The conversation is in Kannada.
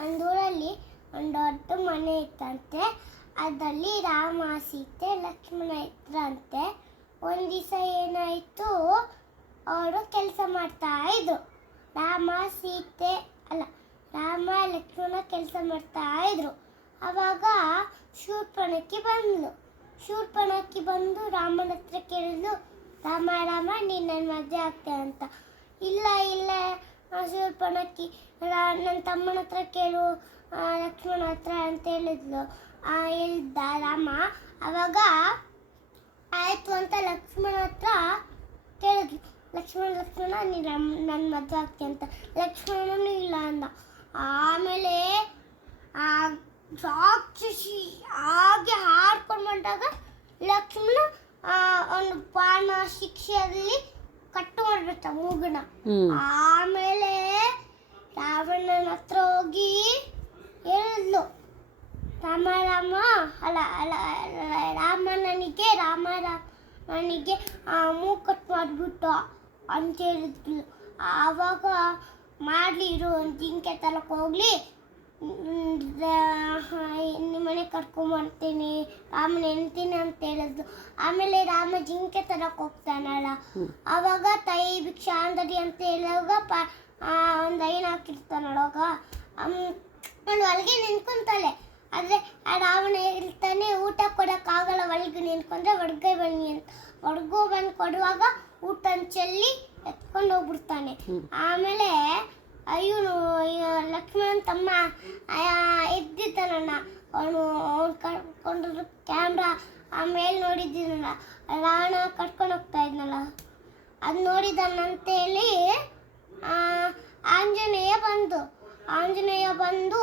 ಒಂದೂರಲ್ಲಿ ಒಂದು ದೊಡ್ಡ ಮನೆ ಇತ್ತಂತೆ. ಅದರಲ್ಲಿ ರಾಮ ಸೀತೆ ಲಕ್ಷ್ಮಣ ಇದ್ರಂತೆ. ಒಂದು ದಿವಸ ಏನಾಯಿತು, ಅವರು ಕೆಲಸ ಮಾಡ್ತಾ ಇದ್ರು. ರಾಮ ಲಕ್ಷ್ಮಣ ಕೆಲಸ ಮಾಡ್ತಾ ಇದ್ರು. ಆವಾಗ ಶೂರ್ಪಣಕ್ಕಿ ಬಂದು ರಾಮನ ಹತ್ರ ಕೇಳಿದ್ಲು, ರಾಮ ನೀನು ನನ್ನ ಮದುವೆ ಆಗ್ತೆ ಅಂತ. ಇಲ್ಲ ಶೂರ್ಪಣಕ್ಕಿ, ನನ್ನ ತಮ್ಮನ ಹತ್ರ ಕೇಳು, ಲಕ್ಷ್ಮಣ ಹತ್ರ ಅಂತ ಹೇಳಿದ್ಲು. ಹೇಳ್ದ ರಾಮ. ಆವಾಗ ಆಯಿತು ಅಂತ ಲಕ್ಷ್ಮಣ ಹತ್ರ ಕೇಳಿದ್ಲು, ಲಕ್ಷ್ಮಣ ನೀನು ನನ್ನ ಮದುವೆ ಆಗ್ತಿ ಅಂತ. ಲಕ್ಷ್ಮಣನೂ ಇಲ್ಲ ಅಂದ. ಆಮೇಲೆ ಆ ರಾಕ್ಷಸಿ ಹಾಗೆ ಹಾಡ್ಕೊಂಡು ಬಂದಾಗ ಲಕ್ಷ್ಮಣ ಒಂದು ಬಾಣ ಶಿಕ್ಷೆಯಲ್ಲಿ ಕಟ್ಟು ಮಾಡ್ಬಿಟ್ಟ ಮೂಗನ. ಆಮೇಲೆ ರಾವಣನ ಹತ್ರ ಹೋಗಿ ಹೇಳಿದ್ಲು, ರಾಮ ನನಗೆ ಮೂಗು ಕಟ್ ಮಾಡಿಬಿಟ್ಟು ಅಂತ ಹೇಳಿದ್ಲು. ಆವಾಗ ಮಾಡಲಿ ಇರು, ಒಂದು ಜಿಂಕೆ ತಲಕ್ಕೆ ಹೋಗ್ಲಿ, ನಿಮ್ಮನೆ ಕರ್ಕೊಂಬರ್ತೀನಿ, ರಾಮನ ಹೆಣ್ತೀನಿ ಅಂತ ಹೇಳಿದ್ಲು. ಆಮೇಲೆ ರಾಮ ಜಿಂಕೆ ತರಕ್ಕೆ ಹೋಗ್ತಾನಲ್ಲ, ಆವಾಗ ತಾಯಿ ಭಿಕ್ಷಾ ಅಂದರಿ ಅಂತ ಹೇಳುವಾಗ ಒಂದು ಐನ ಹಾಕಿರ್ತಾನಳವಾಗ ಅವಳು ಒಳಗೆ ನಿಂತ್ಕೊಂತಾಳೆ. ಆದರೆ ಆ ರಾವಣ ಹೇಳ್ತಾನೆ, ಊಟ ಕೊಡೋಕ್ಕಾಗಲ್ಲ, ಒಳಗೆ ನಿಂತ್ಕೊಂಡ್ರೆ ಹೊರಗೆ ಬನ್ನಿ ಅಂತ. ಹೊರಗೂ ಬಂದು ಕೊಡುವಾಗ ಊಟನ ಚೆಲ್ಲಿ ಎತ್ಕೊಂಡು ಹೋಗ್ಬಿಡ್ತಾನೆ. ಆಮೇಲೆ ಇವನು ಲಕ್ಷ್ಮಣನ ತಮ್ಮ ಎದ್ದಿದ್ದಾನಣ್ಣ, ಅವನು ಕರ್ಕೊಂಡು ಕ್ಯಾಮ್ರಾ ಆಮೇಲೆ ನೋಡಿದ್ದೀನಲ್ಲ, ರಾವಣ ಕರ್ಕೊಂಡು ಹೋಗ್ತಾ ಇದ್ನಲ್ಲ, ಅದು ನೋಡಿದಾನಂತೇಳಿ ಆಂಜನೇಯ ಬಂದು